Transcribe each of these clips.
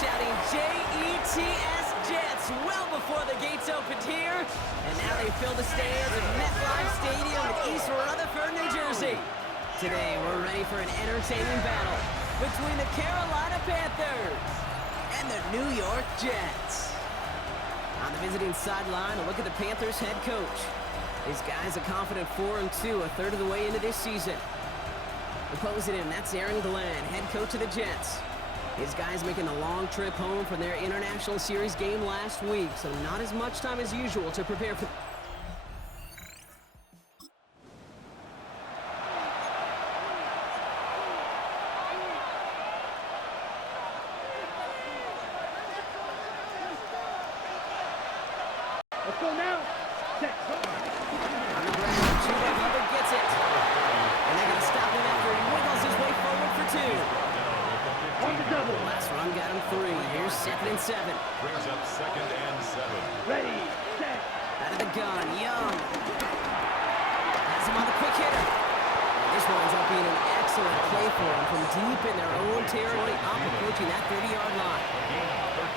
Shouting J-E-T-S Jets well before the gates opened here, and now they fill the stands at MetLife Stadium in East Rutherford, New Jersey. Today, we're ready for an entertaining battle between the Carolina Panthers and the New York Jets. On the visiting sideline, a look at the Panthers head coach. These guys a confident 4-2, a third of the way into this season. Opposing him, that's Aaron Glenn, head coach of the Jets. His guys making a long trip home from their International Series game last week, so not as much time as usual to prepare for... Let's go now. Set. On the ground, Chuba Hubbard gets it. And they're going to stop him after he wiggles his way forward for two. On the double. Last run got him 3. Here's 2nd and 7. Brings up 2nd and 7. Ready, set. Out of the gun, Young. Has him on the quick hitter. And this winds up being an excellent play for him from deep in their own territory, up approaching that 30-yard line.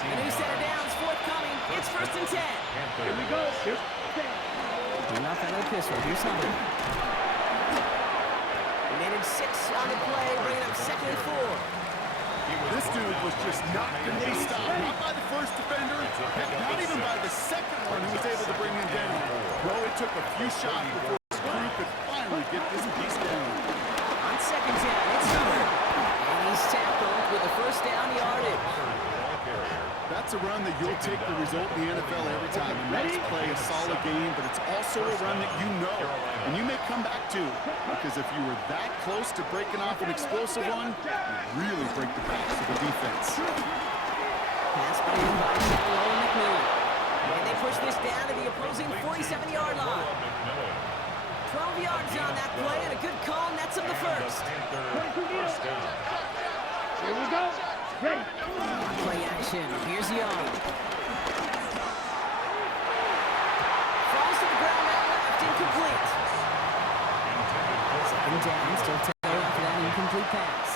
The new center down is forthcoming. It's 1st and 10. Here we go. Here's set. Enough out of the pistol. Here's Hubbard. He managed 6 on the play, bringing up 2nd and 4. This dude was just not going to be stopped. Not by the first defender, heck, not even by the second one who was able to bring him down. No, it took a few shots before his crew could finally get this piece down. On 2nd down, it's Hubbard. And he's tackled with a 1st down yardage. That's a run that you'll take the result in the NFL every time. And let's play a solid game, but it's also a run that you know, and you may come back to, because if you were that close to breaking off an explosive one, you really break the backs of the defense. Pass by him by Shallow McMillan. And they push this down to the opposing 47-yard line. 12 yards on that play, and a good call nets him the 1st. Here we go. Ready. Play action. Here's Young. Falls to the ground out left, incomplete. 2nd down, still taken after that incomplete pass.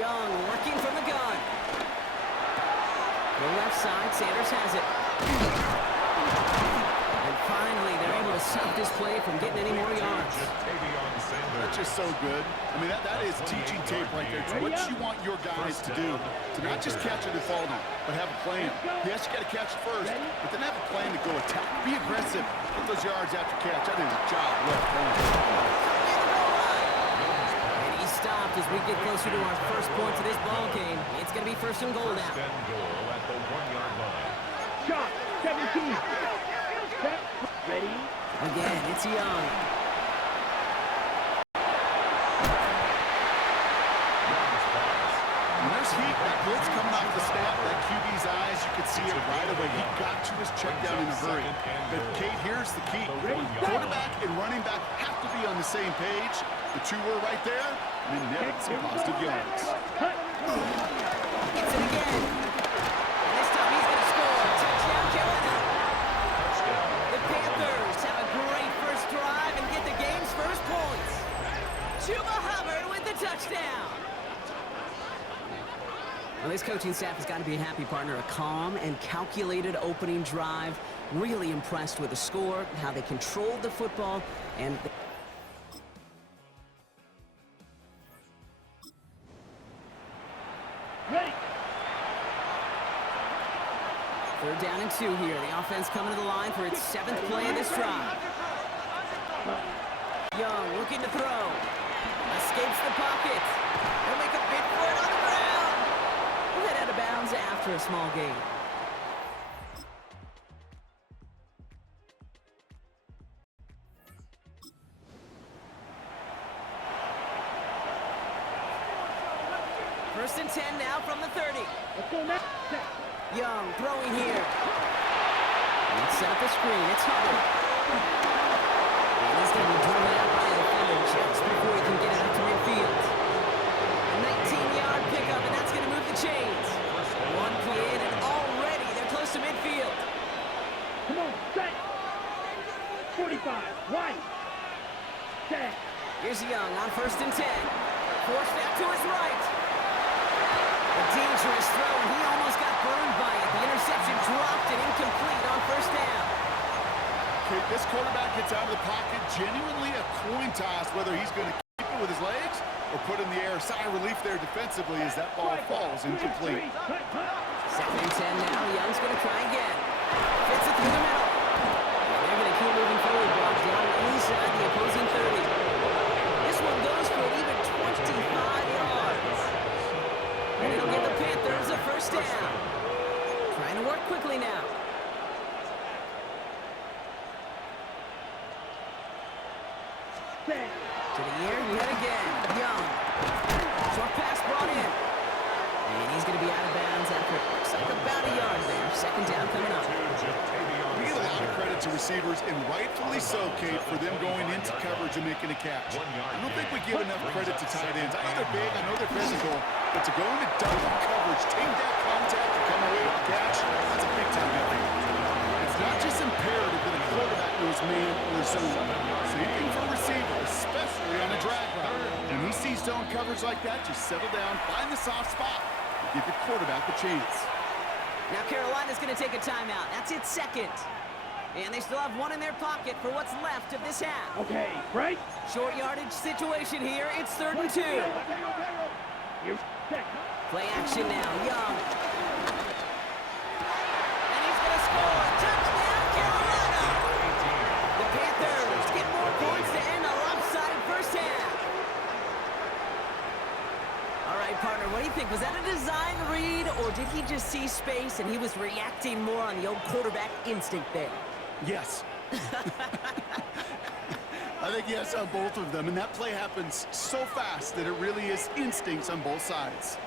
Young working from the gun. The left side, Sanders has it. And finally, they're able to stop this play from getting any more yards. That's just so good. I mean, that is teaching tape right there. It's what you want your guys to do. To not just catch it and fall down, but have a plan. Yes, you got to catch it first, but then have a plan to go attack. Be aggressive. Get those yards after catch. That is a job well done. And he's stopped as we get closer to our first points of this ball game. It's going to be 1st and goal now. First and goal at the 1-yard line. Shot. 17. Set. Ready. Again, it's Young. When there's heat, that blitz coming off the snap, that QB's eyes, you could see it right away. He got to his check down in a hurry. But, Kate, here's the key. Quarterback and running back have to be on the same page. The two were right there, and then net some positive yards. Gets it again. And this time he's going to score. Touchdown, Carolina. The Panthers have a great first drive and get the game's first points. Chuba Hubbard with the touchdown. Well, this coaching staff has got to be a happy partner. A calm and calculated opening drive. Really impressed with the score, how they controlled the football, and... Ready. 3rd down and 2 here. The offense coming to the line for its 7th play of this drive. Young looking to throw. Escapes the pocket. They'll make a big for it on the ground. Let out of bounds after a small gain. First and 10 now from the 30. Let's go now. Set. Young throwing here. Let's set up the screen. It's Hubbard. And he's going to be driven out by a defender just before he can get it up to midfield. A 19-yard pickup, and that's going to move the chains. One play in, and already they're close to midfield. Come on, set. 45, wide. Set. Here's Young on first and 10. Forced out to his right. A dangerous throw, and he almost got burned by it. The interception dropped and incomplete on first down. Okay, this quarterback gets out of the pocket, genuinely a coin toss whether he's going to keep it with his legs or put in the air. Sigh of relief there defensively as that ball falls incomplete. Second and 10 now. Young's going to try again. Fits it through the middle. And they're going to keep moving forward, ball down inside the opposing 30. This one goes for an even 25 yards. And it'll give the Panthers a first down. Trying to work quickly now. Set. To the air, yet again. Young. Short pass brought in. And he's going to be out of bounds after looks like about a yard there. Second down coming up. We give a lot of credit to receivers, and rightfully so, Kate, for them going into coverage and making a catch. I don't think we give enough credit to tight ends. I know they're big, I know they're physical, but to go into double coverage, take that contact and come away with the catch, that's a big-time effort. It's not just imperative that a quarterback knows man or zone. Same thing for a receiver, especially on a drag route. When he sees zone coverage like that, just settle down, find the soft spot, and give your quarterback a chance. Now Carolina's going to take a timeout. That's its second. And they still have one in their pocket for what's left of this half. Okay, break. Short yardage situation here. It's 3rd and 2. Here's set. Play action now. Young. And he's going to score. Touchdown, Carolina. The Panthers get more points to end a lopsided first half. All right, partner, what do you think? Was that a design read, or did he just see space and he was reacting more on the old quarterback instinct there? Yes. I think yes on both of them, and that play happens so fast that it really is instincts on both sides.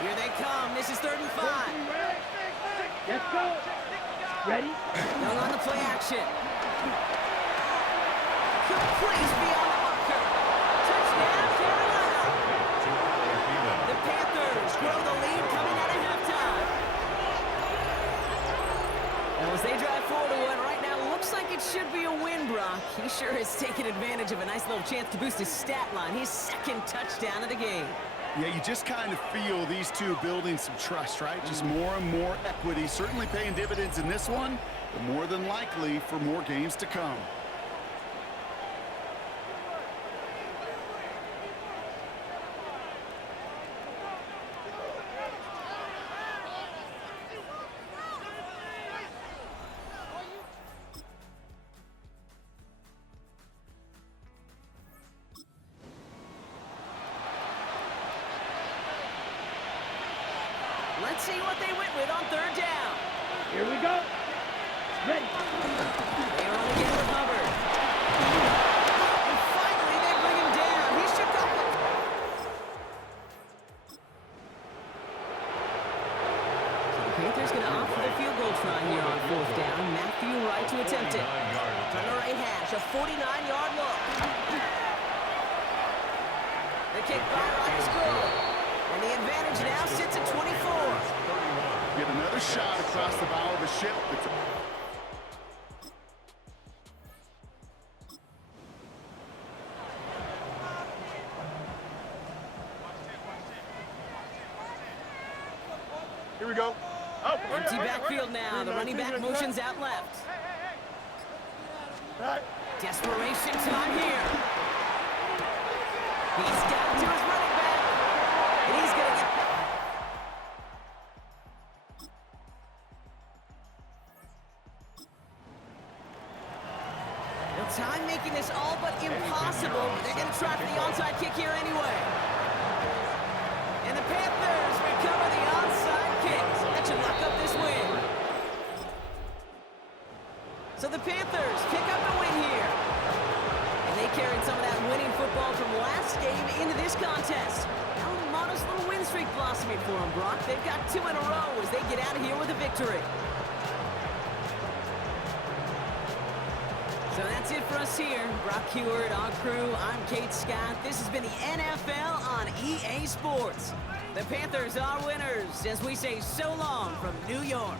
Here they come. This is 3rd and 5. Let's go. Ready? Young on the play action. Completes beyond the marker. Touchdown, Carolina. The Panthers grow the lead coming out of halftime. Now as they drive forward to one right now, looks like it should be a win, Brock. He sure has taken advantage of a nice little chance to boost his stat line. His second touchdown of the game. Yeah, you just kind of feel these two building some trust, right? Just more and more equity, certainly paying dividends in this one, but more than likely for more games to come. Let's see what they went with on 3rd down. Here we go. Ready. They're on again with Hubbard. And finally, they bring him down. He shook up. So the Panthers going to opt for the field goal try here on 4th down. Matthew Wright to attempt it. From the right hash, a 49-yard look. The kick by Wright is good. And the advantage now sits at 24. Get another shot across the bow of the ship. Here we go. Empty backfield now. The running back motions out left. Desperation time here. He's got to his running back. And he's going to get... No time making this all but impossible. They're going to try for the onside kick here anyway. And the Panthers recover the onside kick. That should lock up contest. Now a modest little win streak blossoming for them, Brock. They've got 2 in a row as they get out of here with a victory. So that's it for us here. Brock Heward, our crew, I'm Kate Scott. This has been the NFL on EA Sports. The Panthers are winners as we say so long from New York.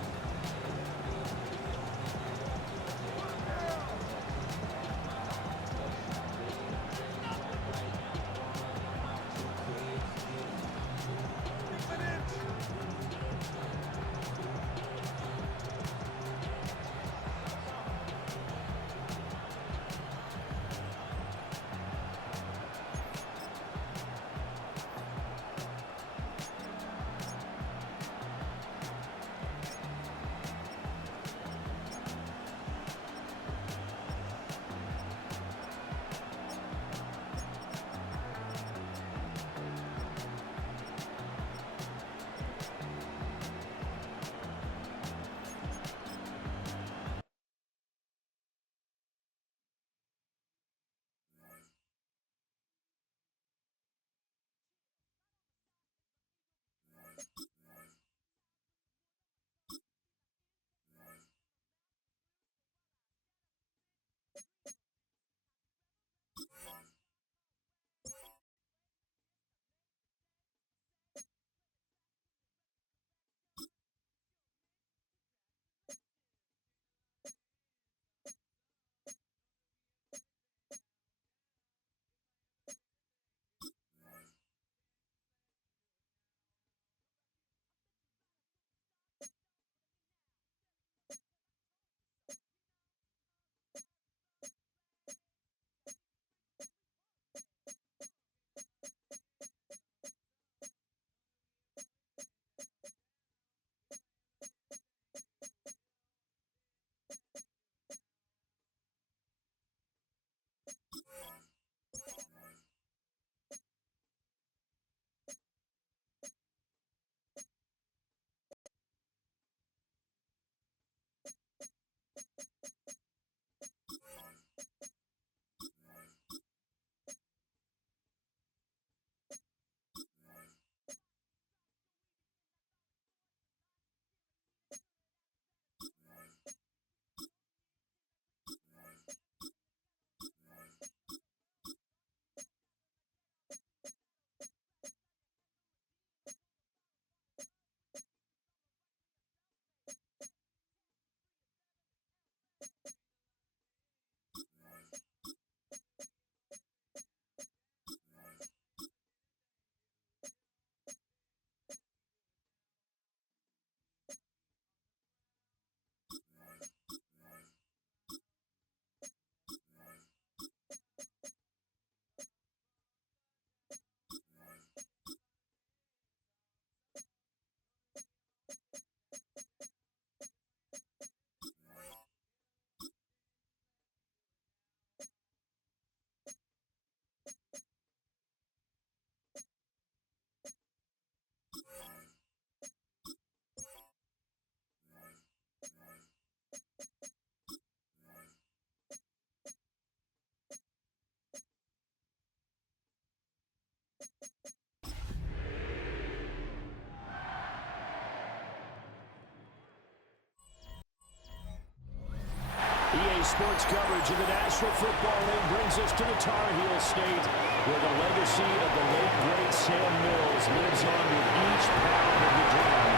EA Sports coverage of the National Football League brings us to the Tar Heel State, where the legacy of the late, great Sam Mills lives on with each pound of the drum.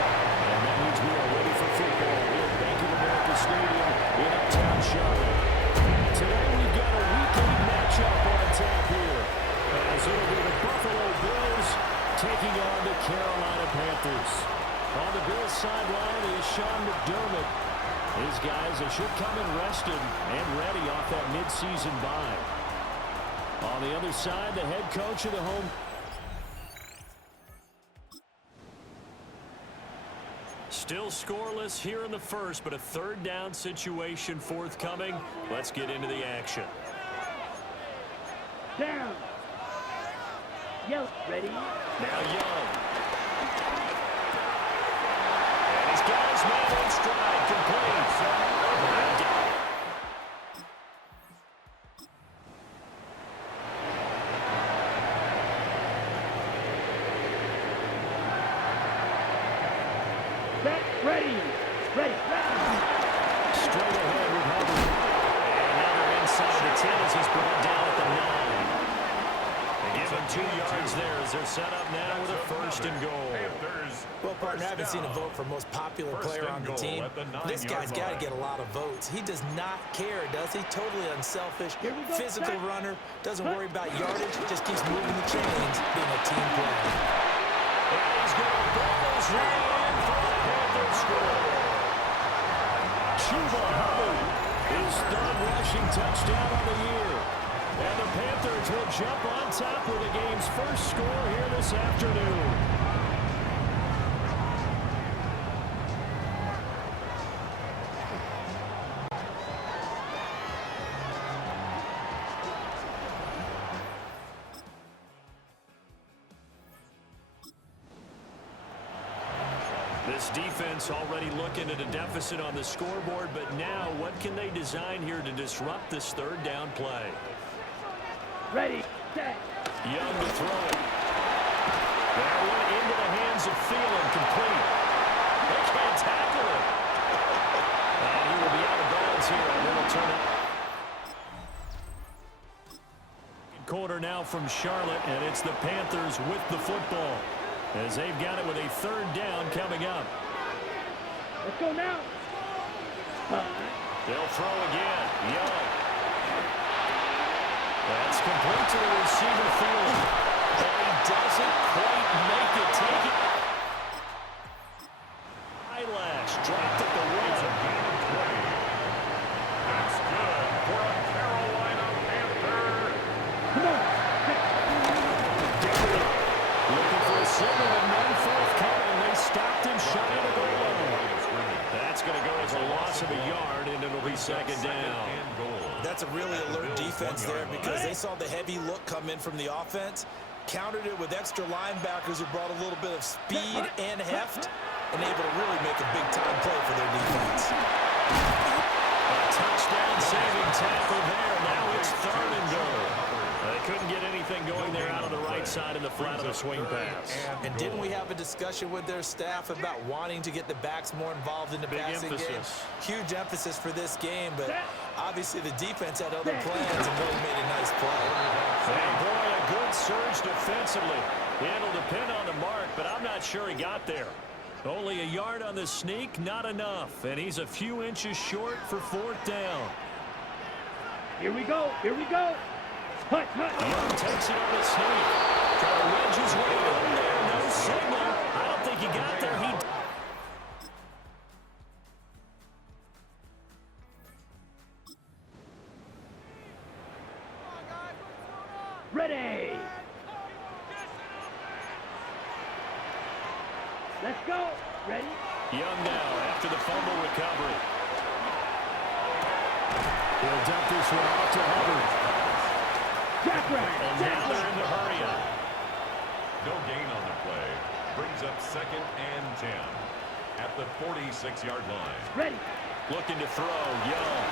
And that means we are ready for football here at Bank of America Stadium in uptown Charlotte. Today we've got a weekly matchup on tap here, as it'll be the Buffalo Bills taking on the Carolina Panthers. On the Bills sideline is Sean McDermott. These guys should come in rested and ready off that midseason bye. On the other side, the head coach of the home. Still scoreless here in the first, but a third down situation forthcoming. Let's get into the action. Down. Yell. Ready. Now Young. And his guys man on stride, complete. Ready. Ready. Straight ahead with Hubbard. And now they're inside the 10 as he's brought down at the 9. Give him 2 yards there as they're set up now with a first and goal. Well, partner, I haven't seen a vote for most popular player on the team. This guy's got to get a lot of votes. He does not care, does he? Totally unselfish, physical runner, doesn't worry about yardage, just keeps moving the chains, being a team player. And he's going to balls right in for the Panthers score. Chuba Hubbard, his third rushing touchdown on the year. And the Panthers will jump on top with the game's first score here this afternoon. This defense already looking at a deficit on the scoreboard, but now what can they design here to disrupt this third down play? Ready. Set. Young to throw it. That went into the hands of Thielen, complete. They can't tackle it. And he will be out of bounds here, and it'll turn it. Corner now from Charlotte, and it's the Panthers with the football, as they've got it with a third down coming up. Let's go now. They'll throw again. Young. That's complete to the receiver, Thielen. And he doesn't quite make it. Take it. Eyelash dropped at the one. That's good for a Carolina Panther. Come on. Looking for a signal and none forthcoming. They stopped him shy of the goal line. That's going to go as a loss of a yard, and it'll be second down. That's a really alert defense there because they saw the heavy look come in from the offense, countered it with extra linebackers who brought a little bit of speed and heft, and able to really make a big-time play for their defense. A touchdown-saving tackle there. Now it's third and goal. They couldn't get anything going there out of the right side in the flat of the swing pass. And didn't we have a discussion with their staff about wanting to get the backs more involved in the passing game? Huge emphasis for this game, but obviously the defense had other plans and really made a nice play. And boy, a good surge defensively. It'll depend on the mark, but I'm not sure he got there. Only a yard on the sneak, not enough. And he's a few inches short for fourth down. Here we go. Here we go. Hut, hut. Young takes it on the sneak. Trying to wedge his way in there. No signal. I don't think he got there. Ready. Let's go. Ready. Young now after the fumble recovery. He'll dump this one off to Hubbard. Jack right. And now they're in the hurry up. No gain on the play. Brings up second and 10 at the 46-yard line. Ready. Looking to throw. Young.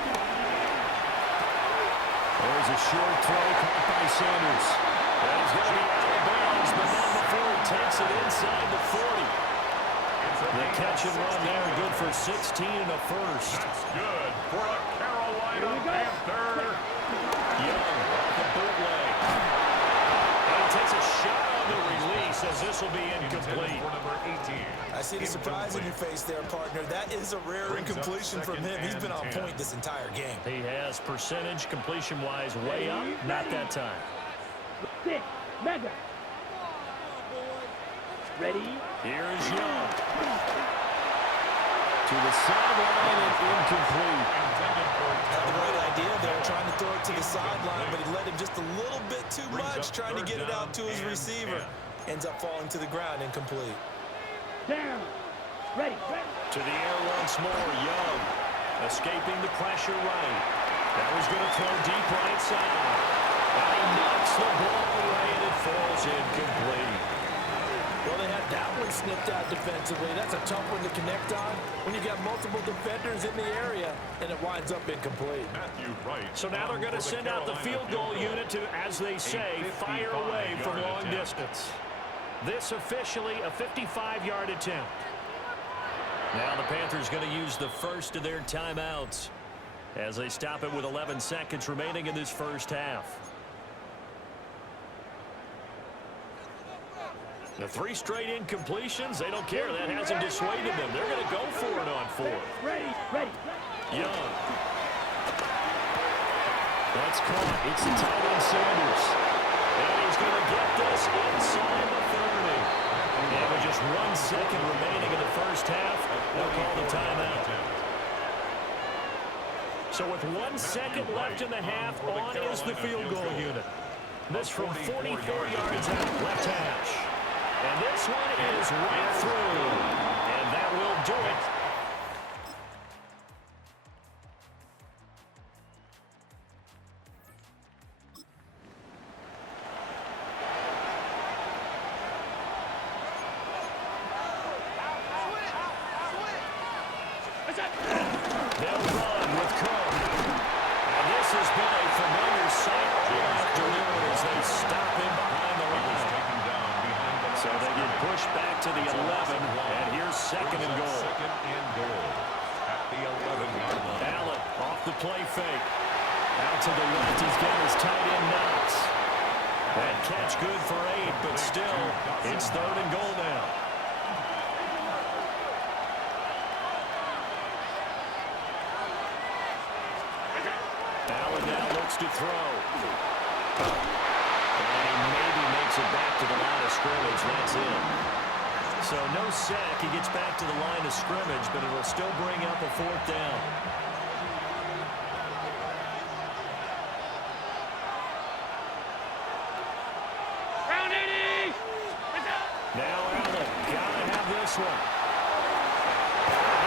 There's a short throw caught by Sanders. And he's going to be out of bounds, but not before he takes it inside the 40. The catch and run there, good for 16 and a first. That's good for a Carolina Panther. Young off the bootleg. And he takes a shot on the release as this will be incomplete. For number 18. I see the surprise in your face there, partner. That is a rare incompletion from him. He's been on point this entire game. He has percentage completion-wise way up, not that time. 6. Mega. Ready. Here's Young. To the sideline and incomplete. Had the right idea there, trying to throw it to the sideline, but he let him just a little bit too much, trying to get it out to his receiver. Ends up falling to the ground, incomplete. Down. Ready. Ready. To the air once more, Young. Escaping the pressure right. That was going to throw deep right side. And he knocks the ball away, and it falls incomplete. Well, they had that one snipped out defensively. That's a tough one to connect on when you got multiple defenders in the area, and it winds up incomplete. So now they're going to send out the field goal unit to, as they say, fire away from long distance. This officially a 55-yard attempt. Now the Panthers going to use the first of their timeouts as they stop it with 11 seconds remaining in this first half. The 3 straight incompletions, they don't care. That hasn't dissuaded them. They're going to go for it on 4th. Ready. Young. That's caught. It's the tight end Sanders. And he's going to get this inside the 30. And with just 1 second remaining in the first half, they'll call the timeout. So with 1 second left in the half, on is the field goal unit. This from 44 yards out, left hash. And this one is right through. And that will do it. They'll run with Cook. And this has been a familiar sight all afternoon as they stop him behind the line. So they get pushed back to the 11, and here's second and goal. At the 11-yard line. Allen off the play fake. Out to the left, he's got his tight end Knox. That catch good for 8, but still, it's third and goal now. Allen now looks to throw. And he maybe makes it back to the line of scrimmage. That's it. So no sack. He gets back to the line of scrimmage, but it will still bring up a 4th down. Round 80. Now Allen. Gotta have this one.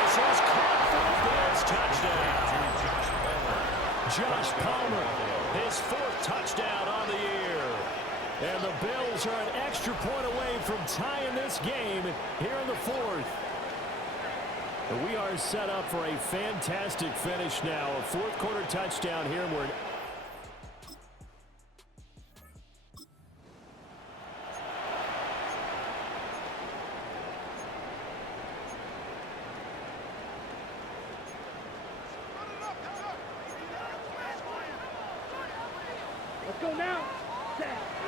This is caught for the Bills. Touchdown. Josh Palmer, his 4th touchdown on the year. And the Bills are an extra point away from tying this game here in the 4th. And we are set up for a fantastic finish now. A 4th quarter touchdown here. We're Let's go now.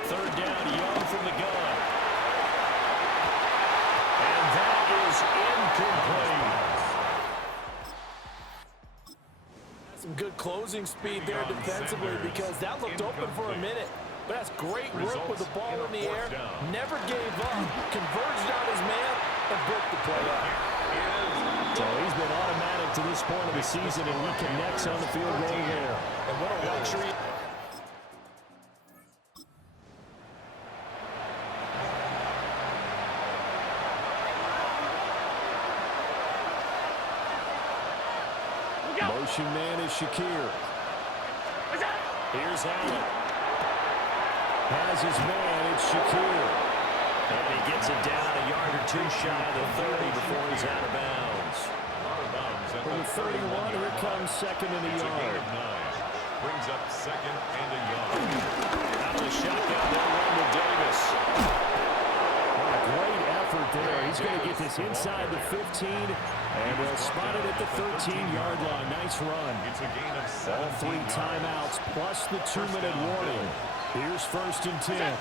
third down, Young from the gun. And that is incomplete. Some good closing speed there defensively because that looked open for a minute. But that's great work with the ball in the air. Never gave up. Converged on his man and broke the play up. So he's been automatic to this point of the season, and he connects on the field goal there. And what a luxury. Motion man is Shakir. Here's Allen. Has his man, it's Shakir. And he gets it down a yard or 2 shy of the 30 before he's out of bounds. From the 31, here comes second and a yard. Brings up second and a yard. Out of the shotgun, they'll run with Davis. What a great effort there. He's going to get this inside the 15, and they'll spot it at the 13-yard line. Nice run. It's a gain of 17 All 3 timeouts plus the 2-minute warning. Here's first and 10.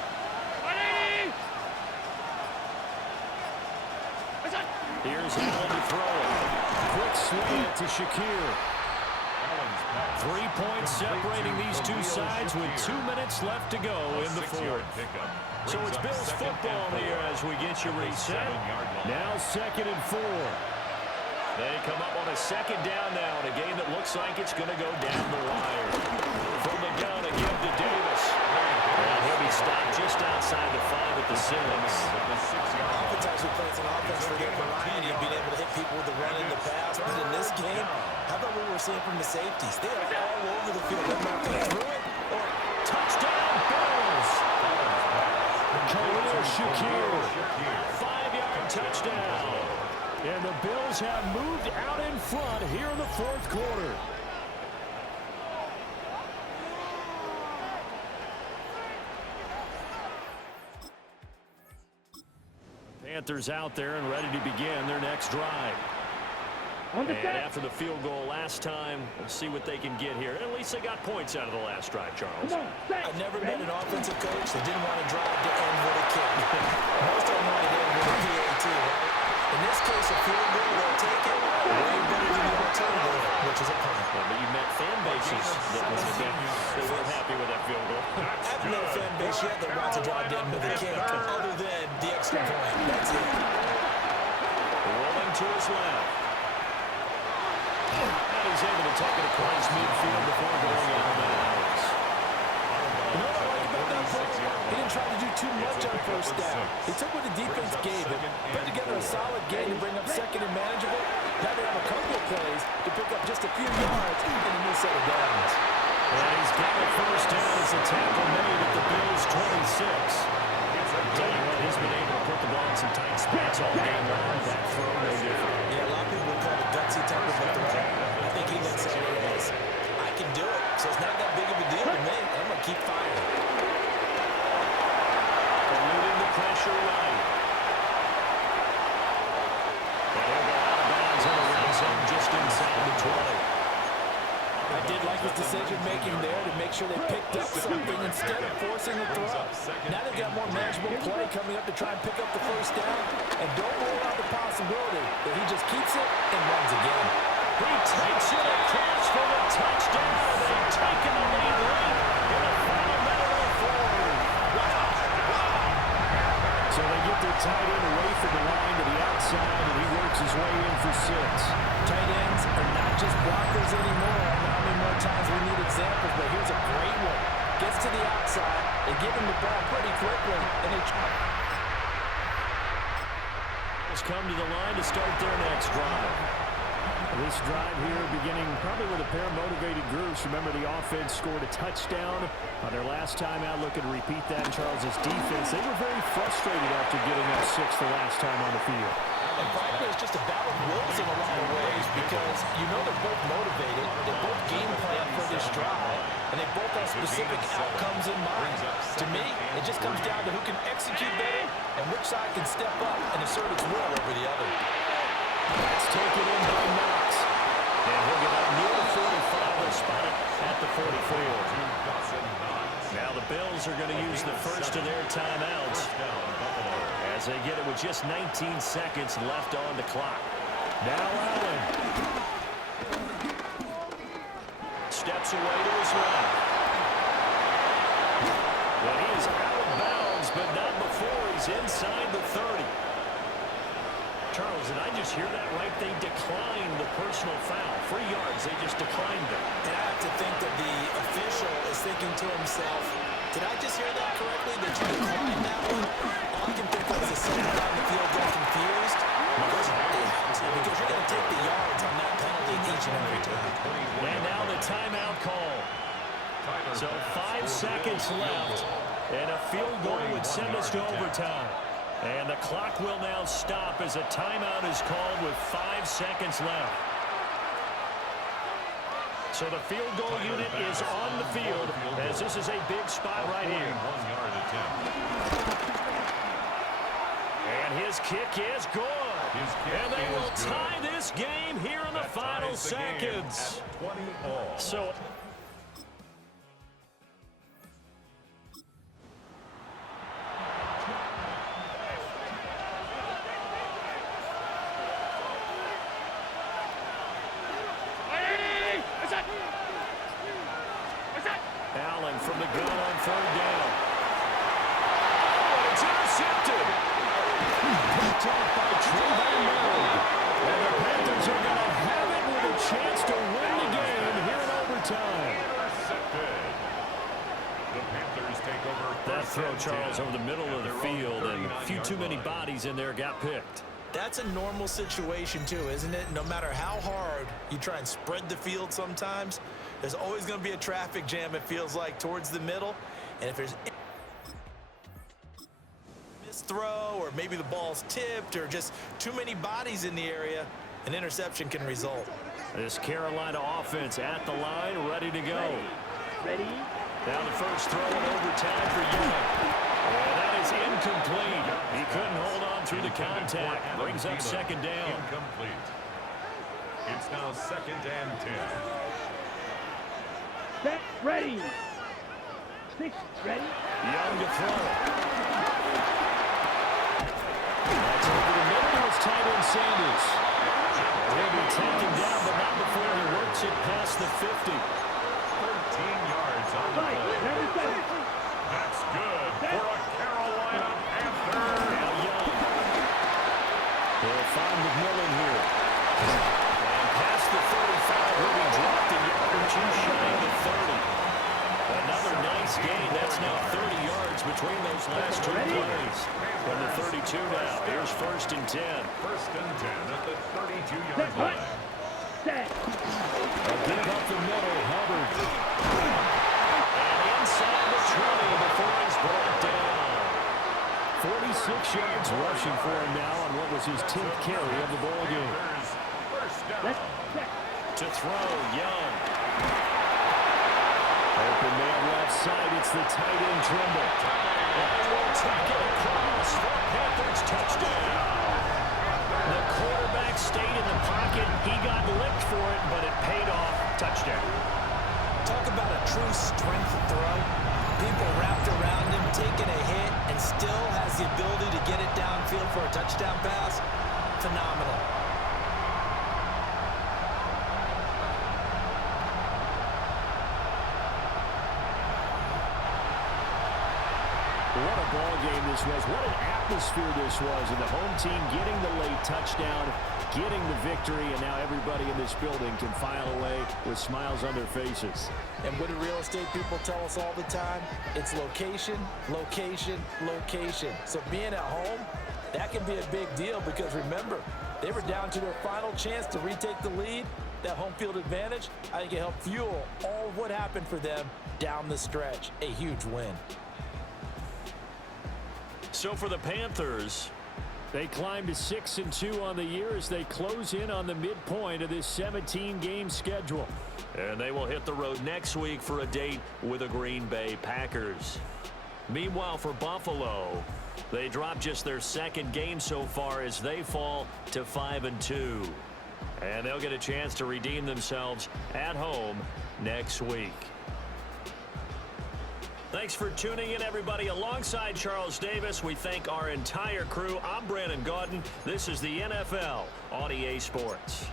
Here's Allen to throw it. Quick slant to Shakir. 3 points separating these two sides with 2 minutes left to go in the 4th. So it's Bills football here as we get you reset. Now second and 4. They come up on a second down now in a game that looks like it's going to go down the wire. From the gun again to Davis. And he'll be stopped just outside the 5 at the 6. Offense actually plays an offense for their variety of being able to hit people with the run and the pass. But in this game, how about what we're seeing from the safeties? They are all over the field. They're not going through it. Touchdown, Bills! Khalil Shakir, 5-yard touchdown. And the Bills have moved out in front here in the 4th quarter. Panthers out there and ready to begin their next drive. On the And set. after the field goal last time, we'll see what they can get here. At least they got points out of the last drive, Charles. Come on, set. I've never met Ready? an offensive coach that didn't want to drive to end with a kick. Most of them want to end with a PAT, right? In this case, a field goal, they'll take it. Way better than the alternative, which is a punt. Yeah, but you met fan bases that weren't happy with that field goal. I haven't met a fan base yet that wants to drive to end with a kick, other than the extra point. That's it. Rolling to his left. And he's able to take it across midfield before going out of bounds. You know what I like about that play? He didn't try to do too much on first down. He took what the defense gave him, put together a solid game to bring up second and manageable. Now they have a couple of plays to pick up just a few yards in a new set of downs. And he's got the first down as a tackle made at the Bills' 26. Tell you what, he's been able to put the ball in some tight spots all game long. That throw no different. Yeah, a lot of people would call it gutsy type of a throw. I think he looks at it as, I can do it, so it's not that big of a deal to me. I'm going to keep firing. Eluding the pressure right. And he'll go out of bounds in the red zone just inside the 20. I did like his decision-making there to make sure they picked up something instead of forcing the throw. Now they've got more manageable play coming up to try and pick up the first down. And don't rule out the possibility that he just keeps it and runs again. He takes it across for the touchdown. They've taken the lead late in the final minute of the fourth. So they get their tight end away from the line to the outside, and he works his way in for 6. Tight ends are not just blockers anymore. I don't know how many more times we need examples, but here's a great one. Gets to the outside, they give him the ball pretty quickly, and they come to the line to start their next drive. This drive here beginning probably with a pair of motivated groups. Remember, the offense scored a touchdown on their last time out. Looking to repeat that in Charles's defense. They were very frustrated after getting up 6 the last time on the field. And frankly, it's just a battle of wills in a lot of ways because you know they're both motivated, they both game plan for this drive, and they both have specific outcomes in mind. To me, it just comes down to who can execute better and which side can step up and assert its will over the other. That's taken in by Knox. And he'll get up near the 45. They'll spot it at the 44. Now the Bills are going to use the first of their timeouts as they get it with just 19 seconds left on the clock. Now Allen steps away to his left. Well, he is out of bounds, but not before he's inside the 30. Charles, did I just hear that right? They declined the personal foul. 3 yards, they just declined it. And I have to think that the official is thinking to himself, did I just hear that correctly, that you declined that one? All I can think of is the center on the field got confused. Because you're going to take the yards on that penalty each and every time. And now the timeout call. So 5 seconds left, and a field goal would send us to overtime. And the clock will now stop as a timeout is called with 5 seconds left. So the field goal unit is on the field as this is a big spot right here. And his kick is good. And they will tie this game here in the final seconds. So Allen from the gun on 3rd down. Oh, it's intercepted. Picked off by Trayvon Merritt. And the Panthers are going to have it with a chance to win the game here in overtime. The Panthers take over. That throw, Charles, over the middle of the field, and a few too many bodies in there got picked. That's a normal situation too, isn't it? No matter how hard you try and spread the field sometimes, there's always going to be a traffic jam, it feels like, towards the middle. And if there's missed throw or maybe the ball's tipped or just too many bodies in the area, an interception can result. This Carolina offense at the line, ready to go. Ready? Now the first throw in overtime for Young. And that is incomplete. He couldn't hold on through the contact. Brings up 2nd down. Incomplete. It's now 2nd and 10. Set, ready. 6, ready. Young to throw. That's over the middle to his tight end Sanders. He'll be taken down, but not before he works it past the 50. 13 yards on the play. That's good for a Carolina Panther. Now Young. They'll find McMillan here. And past the 35, he'll be dropped a yard or two shy of the 30. Another nice gain. That's now 30 yards between those last two plays. From the 32 now. Here's 1st and 10. 1st and 10 at the 32-yard line. Set. A give up the middle, Hubbard. And inside the 20 before he's brought down. 46 yards rushing for him now on what was his 10th carry of the ball game. First down. To throw, Young. Open man left side, it's the tight end Trimble. And we'll take it across for Panthers touchdown. The quarterback stayed in the pocket. He got licked for it, but it paid off. Touchdown. Talk about a true strength throw. People wrapped around him, taking a hit, and still has the ability to get it downfield for a touchdown pass. Phenomenal. What a ball game this was. What an atmosphere this was. And the home team getting the late touchdown, getting the victory, and now everybody in this building can file away with smiles on their faces. And what do real estate people tell us all the time? It's location, location, location. So being at home, that can be a big deal because remember, they were down to their final chance to retake the lead. That home field advantage, I think it helped fuel all of what happened for them down the stretch. A huge win. So for the Panthers, they climb to 6-2 on the year as they close in on the midpoint of this 17-game schedule. And they will hit the road next week for a date with the Green Bay Packers. Meanwhile, for Buffalo, they drop just their 2nd game so far as they fall to 5-2. And they'll get a chance to redeem themselves at home next week. Thanks for tuning in, everybody. Alongside Charles Davis, we thank our entire crew. I'm Brandon Gaudin. This is the NFL on EA Sports.